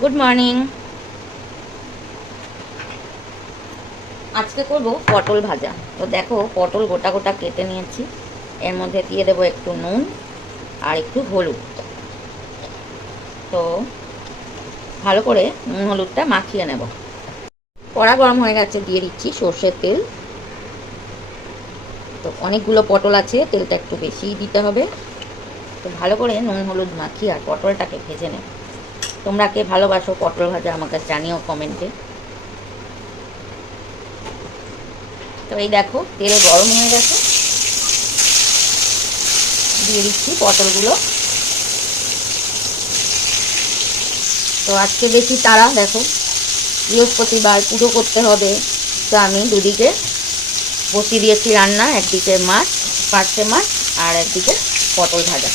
Good morning. আজকে করব পটল ভাজা। তো দেখো পটল গোটা গোটা কেটে নিয়েছি, এর মধ্যে দিয়ে দেবো একটু নুন আর একটু হলুদ। তো ভালো করে নুন হলুদটা মাখিয়ে নেব। কড়া গরম হয়ে গেছে, দিয়ে দিচ্ছি সর্ষের তেল। তো অনেকগুলো পটল আছে, তেলটা একটু বেশিই দিতে হবে। তো ভালো করে নুন হলুদ মাখিয়ে আর পটলটাকে ভেজে নেব। তোমরা কে ভালোবাসো পটল ভাজা আমাকে জানিও কমেন্টে। তো এই দেখো তেল গরম হয়ে গেছে, দিয়ে দিচ্ছি পটলগুলো। তো আজকে বেশি তাড়া, দেখো বৃহস্পতিবার পুজো করতে হবে। তো আমি দুদিকে বসিয়ে দিয়েছি রান্না, একদিকে মাছ, পার্শে মাছ, আর একদিকে পটল ভাজা।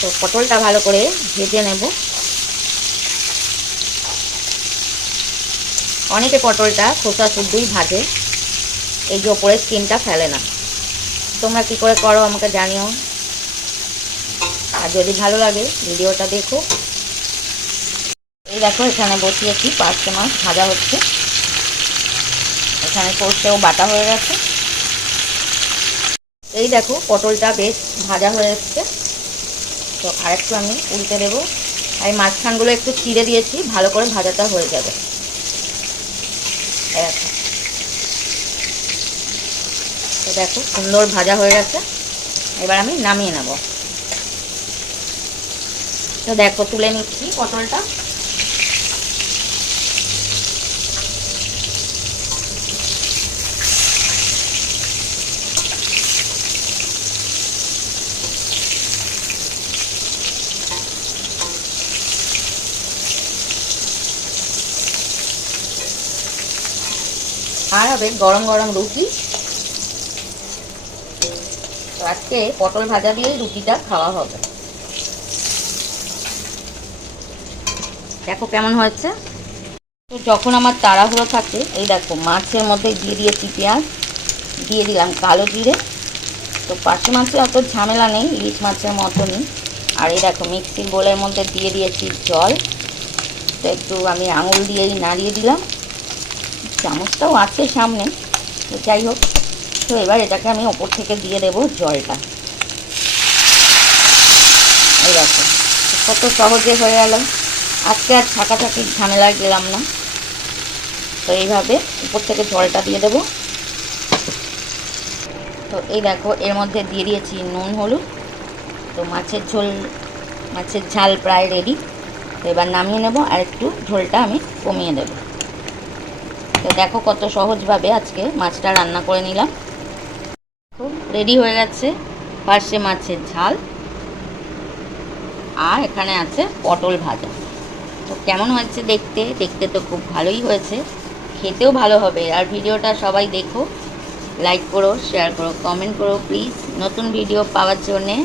তো পটলটা ভালো করে ভেজে নেব। অনেকে পটলটা খোসা শুদ্ধই ভাজে, এই যে ওপরের স্কিনটা ফেলে না। তোমরা কী করে করো আমাকে জানিও, আর যদি ভালো লাগে ভিডিওটা দেখো। এই দেখো এখানে বসিয়েছি পার্শে মাছ ভাজা হচ্ছে, এখানে সর্ষেও বাটা হয়ে গেছে। এই দেখো পটলটা বেশ ভাজা হয়ে এসছে। তো আরেকটু আমি উল্টে দেবো, আর এই মাঝখানগুলো একটু চিড়ে দিয়েছি, ভালো করে ভাজাটা হয়ে যাবে। তো দেখো সুন্দর ভাজা হয়ে গেছে, এবার আমি নামিয়ে নেব। তো দেখো তুলে নিচ্ছি পটলটা। আর হবে গরম গরম রুটি। তো আজকে পটল ভাজা দিয়েই রুটিটা খাওয়া হবে। দেখো কেমন হয়েছে। তো যখন আমার তাড়াহুড়ো থাকে, এই দেখো মাছের মধ্যে দিয়ে দিয়েছি পেঁয়াজ, দিয়ে দিলাম কালো জিরে। তো পার্শে মাছে অত ঝামেলা নেই, ইলিশ মাছের মতনই। আর এই দেখো মিক্সির বোলের মধ্যে দিয়ে দিয়েছি জল। তো একটু আমি আঙুল দিয়েই নাড়িয়ে দিলাম, চামচটাও আছে সামনে। তো যাই হোক, তো এবার এটাকে আমি ওপর থেকে দিয়ে দেবো জলটা। এই দেখো কত সহজে হয়ে গেল, আজকে আর ছাকাছাকির ঝামেলায় গেলাম না। তো এইভাবে উপর থেকে জলটা দিয়ে দেবো। তো এই দেখো এর মধ্যে দিয়ে দিয়েছি নুন হলুদ। তো মাছের ঝাল প্রায় রেডি। তো এবার নামিয়ে নেব, আর একটু ঝোলটা আমি কমিয়ে দেব। তো দেখো কত সহজভাবে আজকে মাছটা রান্না করে নিলাম। খুব রেডি হয়ে গেছে পার্শে মাছের ঝাল, আর এখানে আছে পটল ভাজা। তো কেমন হয়েছে দেখতে? দেখতে তো খুব ভালোই হয়েছে, খেতেও ভালো হবে। আর ভিডিওটা সবাই দেখো, লাইক করো, শেয়ার করো, কমেন্ট করো প্লিজ। নতুন ভিডিও পাওয়ার জন্যে